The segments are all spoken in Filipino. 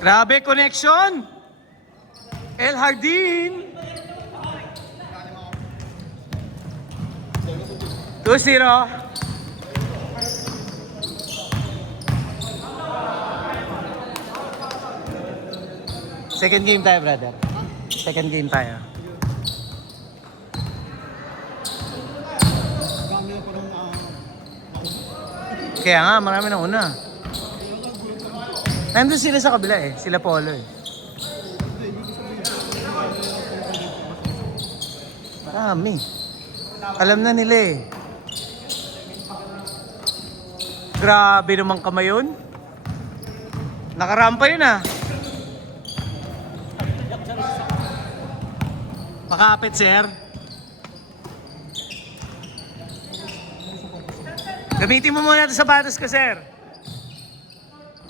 Grabe connection! El Jardin! 2-0. Second game tayo, brother. Second game tayo. Kaya nga, marami na una. Nandun sila sa kabila eh. Sila Polo eh. Marami. Alam na nila eh. Grabe naman kamay yun. Nakarampa yun ah. Makapit, sir. Gamitin mo muna ito sa sapatos ko, sir.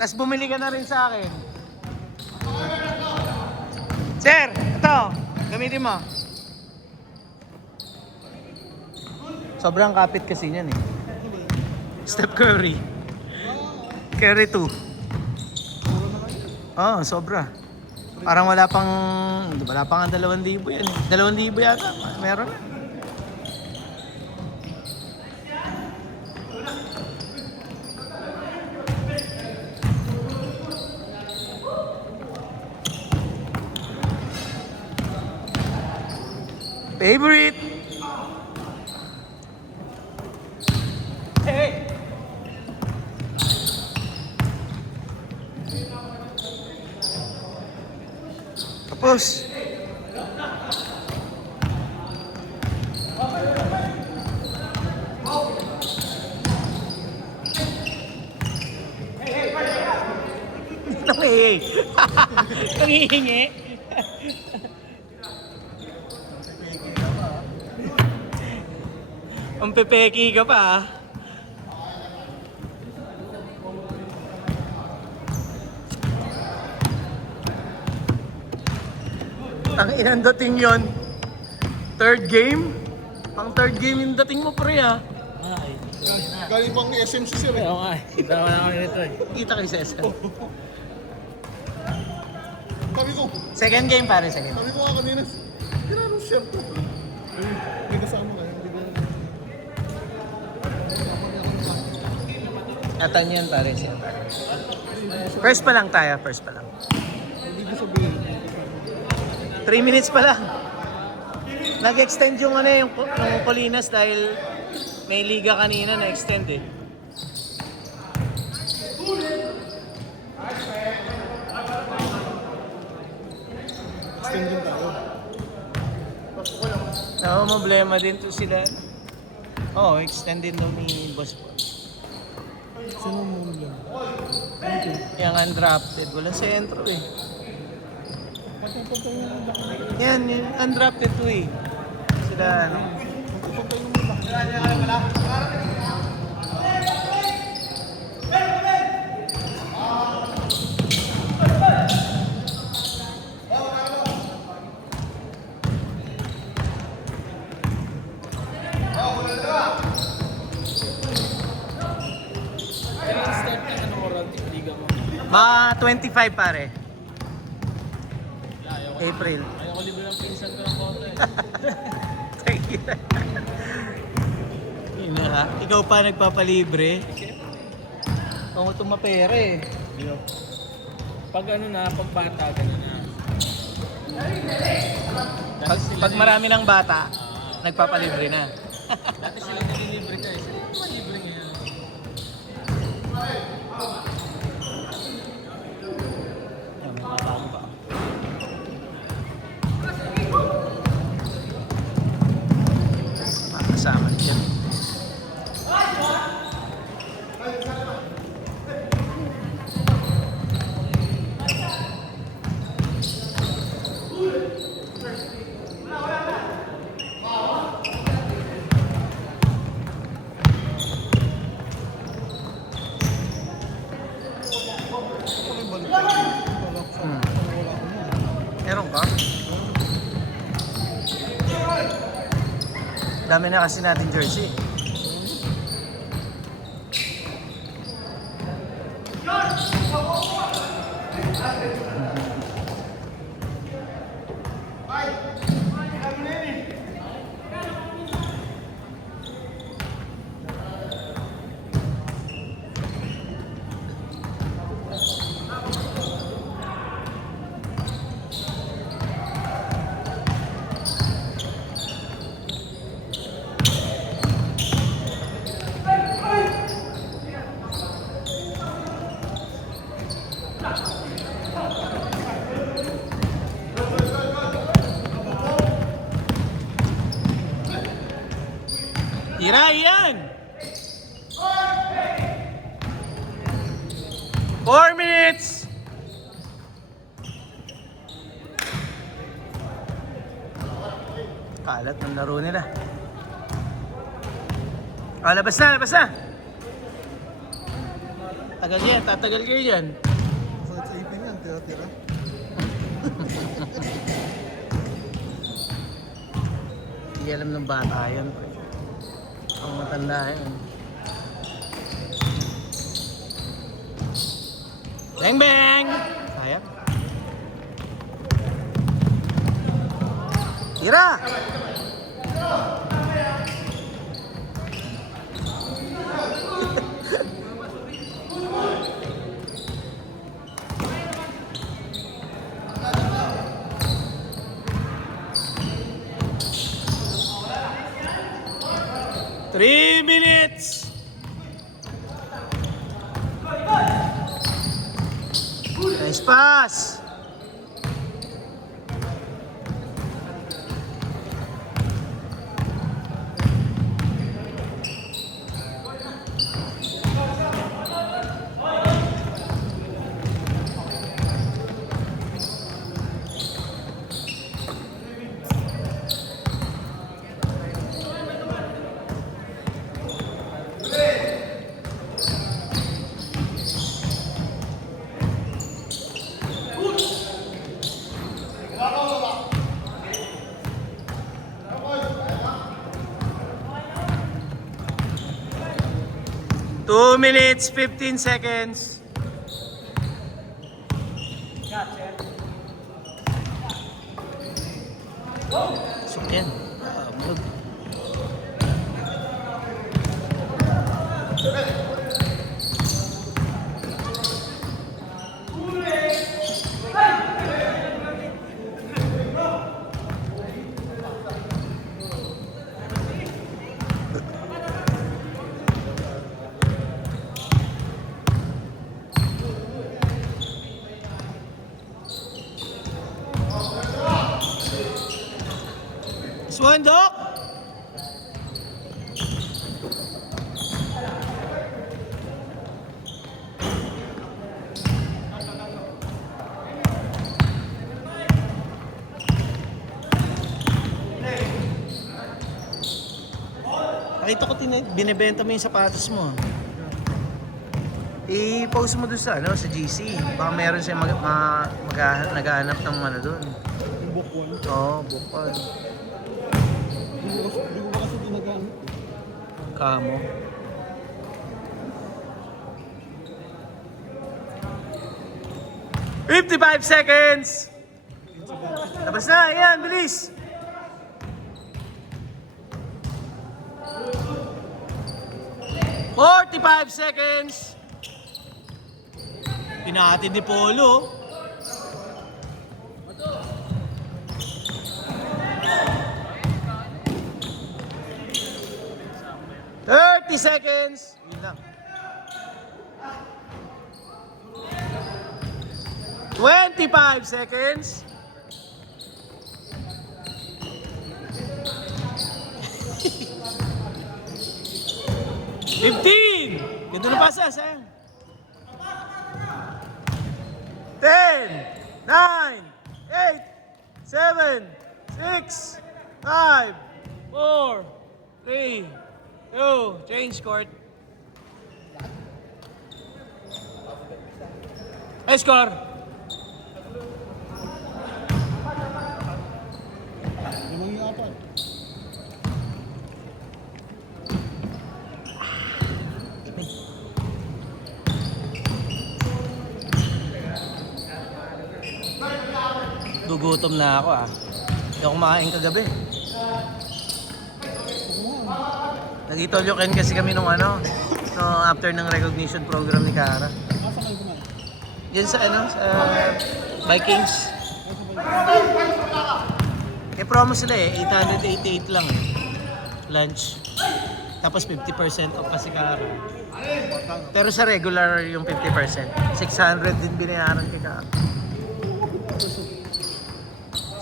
Tapos bumili ka na rin sa akin. Sir, ito. Gamitin mo. Sobrang kapit kasi niyan eh. Steph Curry. Curry 2. Oh, sobra. Parang wala pang ang 2,000 yan eh. 2,000 yata. Meron na. Favorite. Hey. Tapos. Hey. Nangihingi. Ang pepeki ka pa ah. Ang inang dating yon. Third game? Ang third game yung dating mo pre ah. Ay. Galing pang SMC sir eh. Oo nga eh. Kita ko na kami nito eh. Kita kayo sa SM. Sabi ko, Second game pare, second. sabi ko nga kanina, kinano shirt ko. May kasama kayo, hindi ko. Atan yan pare siya. First pa lang tayo, first pa lang. Hindi ko sabihin. 3 minutes pa lang. Nag-extend yung ano yung Colinas dahil may liga kanina na-extend eh. Extend din tayo. Oo, problema din to sila. Oo, extend din daw ni Boss po. Sino mo lang? Yung undrafted, walang sentro eh. Patay yung laki. Yan, yung undrafted to eh. Sila ano. Patay yung laki. Kaya yung start ng ano oral liga mo. Mga 25 pare. April. Ayaw ko libre ng pinsan ko ng konti. Thank you. Yun na ha. Ikaw pa nagpapalibre. Kung ito mapera eh. Pag ano na, pag bata, gano'n na. Pag marami ng bata, nagpapalibre na. Dati sila nililibre ka eh. Sila yung malibre ngayon. Yan, may matago pa. Makasama siya. Meron ka? Dami na kasi natin jersey. Tira yan! 4 minutes! Kalat ng laro nila. Ah, labas na, labas na! Tagal yan, tatagal kayo yan. Sakit sa ipin yan, tira-tira. Hindi alam ng bata yan. Ang matanda yan. Bang bang! Sayang. Tira! Three minutes! Nice pass! Two minutes, 15 seconds. Suk yan. Abog. One, Doc! Nakita ko binibenta mo yung sapatos mo. I-post mo doon sa, sa GC. Baka meron siya naghahanap ng ano doon. Yung bukwan. Oo, bukod. Hindi ko kasi ginagamit. Kamo. "55 seconds! Labas na, ayan, bilis! "45 seconds! Pinatid ni Polo. "30 seconds! Yun lang. 25 seconds! "15! Ganda na pasa, sayang. 10, 9, 8, 7, 6, 5, 4, 3, 2, change court. High score. Limang yung apat. Gugutom na ako Hindi ako kumakain kagabi. Nag-itolyoken kasi kami nung no, after ng recognition program ni Kara. Asa kayo kumain? Yan sa sa Vikings. Promo sila 888 lang lunch. Tapos 50% off pa si Kara. Pero sa regular yung 50%. 600 din binayaran kay Kara.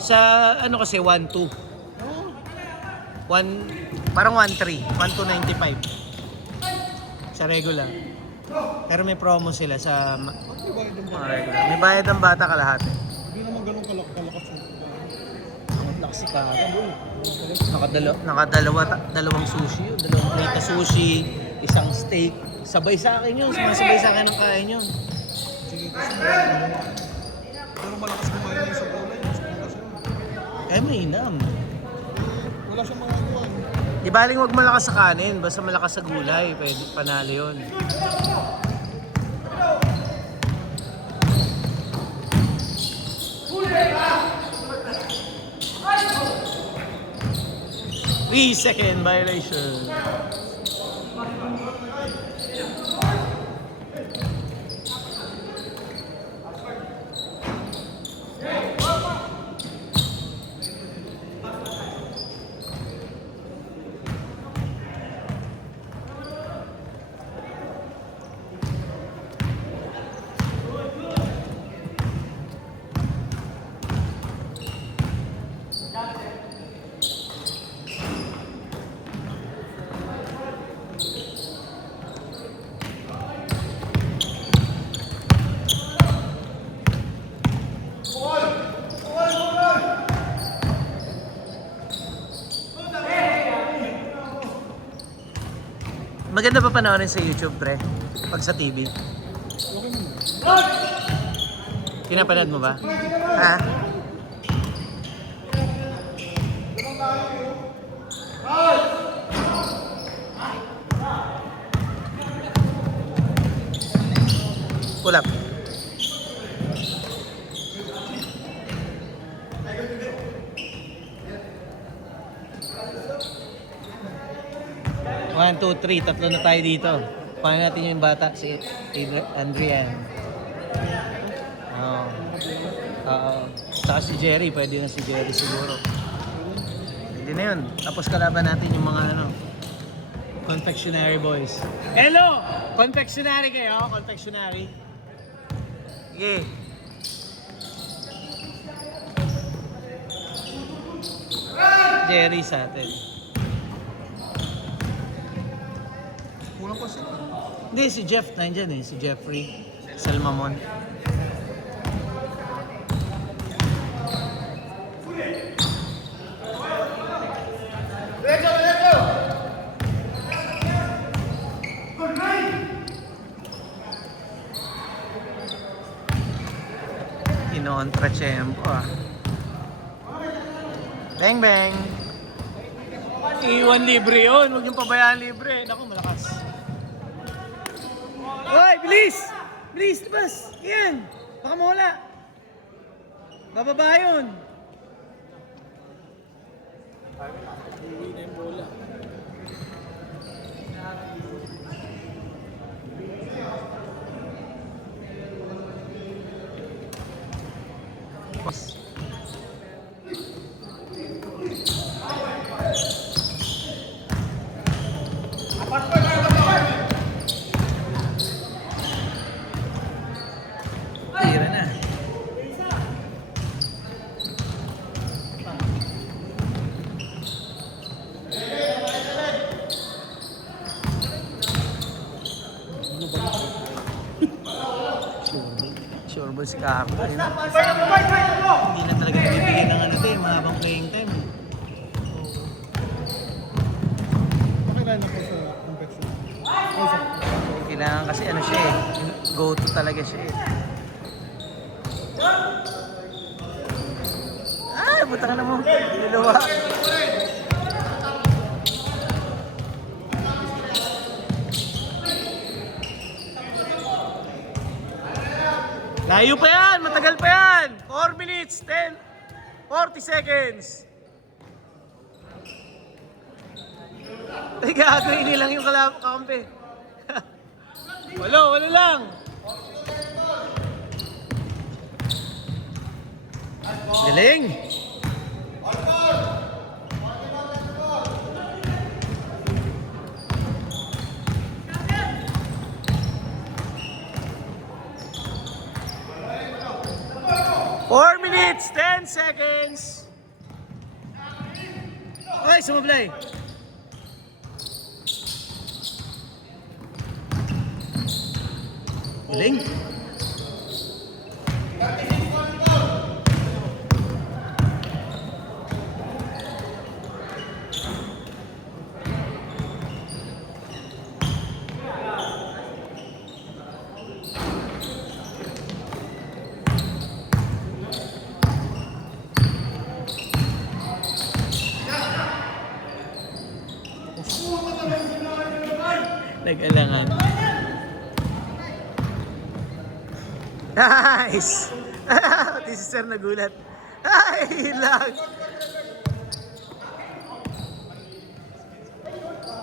Sa kasi 1-2. Parang 1.3, 1.295 sa regular. Pero may promo sila sa Bakit may bayad yung mga bata? regular. May bayad ng bata kalahati. Hindi naman ganun kalakas yung Ang lakas si Kara, boy. Dalawang sushi yun. Dalawang plate na sushi, isang steak. Sabay sa akin yun. Sumasabay sa akin ang kain yun. Sige kasi ano. Pero malakas kumain yung sa bola. Yung sa bola siya. Ay, mainam. Wala siyang magagawa. Di baling wag malakas sa kanin, basta malakas sa gulay. Pwede, panalo yun. Second violation. Maganda pa panoorin sa YouTube, pre? Pag sa TV. Okay naman. Pinapanood mo ba? Ha? Pull up. One, two, three. Tatlo na tayo dito. Paano natin yung bata? Si Andrian. Oo. Oo. Saka si Jerry. Pwede na si Jerry siguro. Pwede na yun. Tapos kalaban natin yung mga ano. Confectionery boys. Hello! Confectionery kayo? Confectionery. Sige. Jerry sa atin. Kulang pa sila. Hindi, si Jeff nandyan eh. Si Jeffrey Salmamon. Inontra-tsempo ah. Bang bang! Iwan libre yun. Huwag yung pabayaan libre. Naku, malakas. Hoy, bilis! Bilis, labas! Yan! Baka mawala. Bababa yun. Uwi na yung bola. Tira na. Sure ba si Carlo? Hindi na talaga nabibigyan ng ano din, mahabang playing time. Pakilala ko sa confection. Ay, sa Kailangan kasi ano siya eh, go-to talaga siya eh. Ay, buta ka na mo. Niluwa. Layo pa yan! Matagal pa yan! 4 minutes, 10, 40 seconds. Ay, gago, inilang yung kakampi. Walo lang. Galing. Four minutes, 10 seconds. Okay, sumablay. Galing. Nag-alangan. Nice! Pati si Sir nagulat. Ay, lang!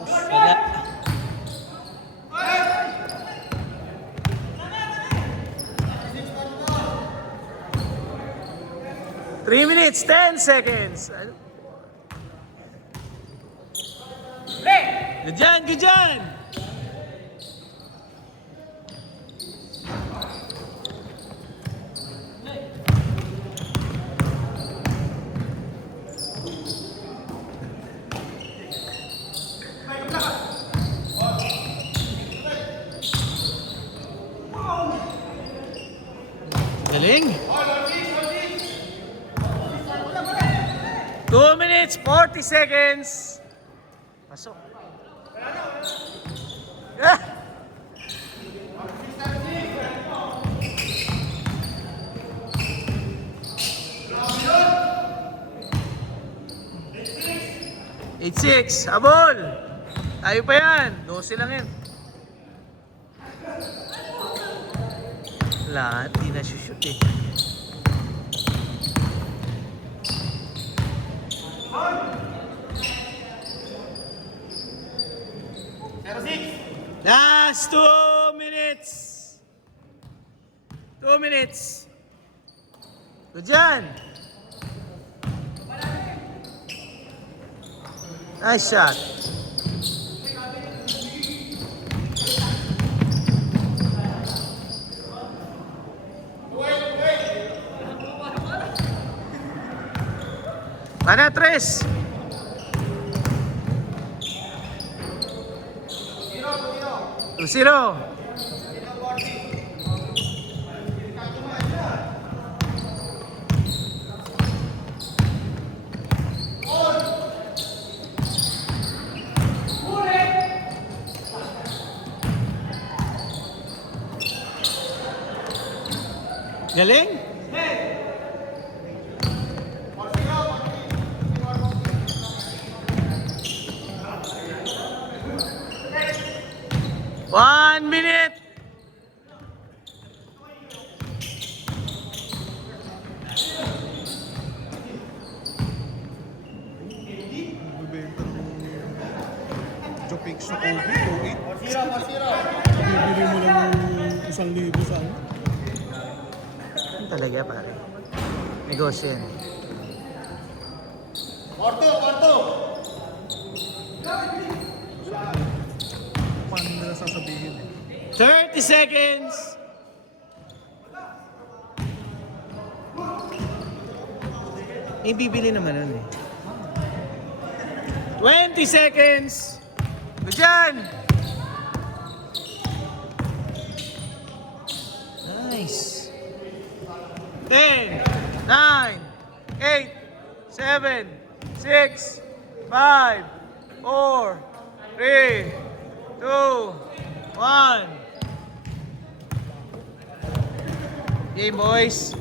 Wala. Three minutes, 10 seconds. Ano? Good dyan, good dyan! Galing! 2 minutes, 40 seconds. Pasok. Ah! Eight six, abol! Tayo pa yan, 12 lang yan. Lahat, di na shoot eh. Last 2 minutes. 2 minutes. Good dyan. Nice shot. Mana tres. Zero. Galing? One minute. Bibenta ng Jopix sa Kobe, 2.8. Bibili mo lang ng 1,000 sa ano. Ano talaga pare? Negosyo yan. Paano nila sasabihin eh? 30 seconds. Eh, bibili naman nun eh. 20 seconds. Good dyan. Nice. 10, 9, 8, 7, 6, 5, 4, 3, 2, 1. Game boys.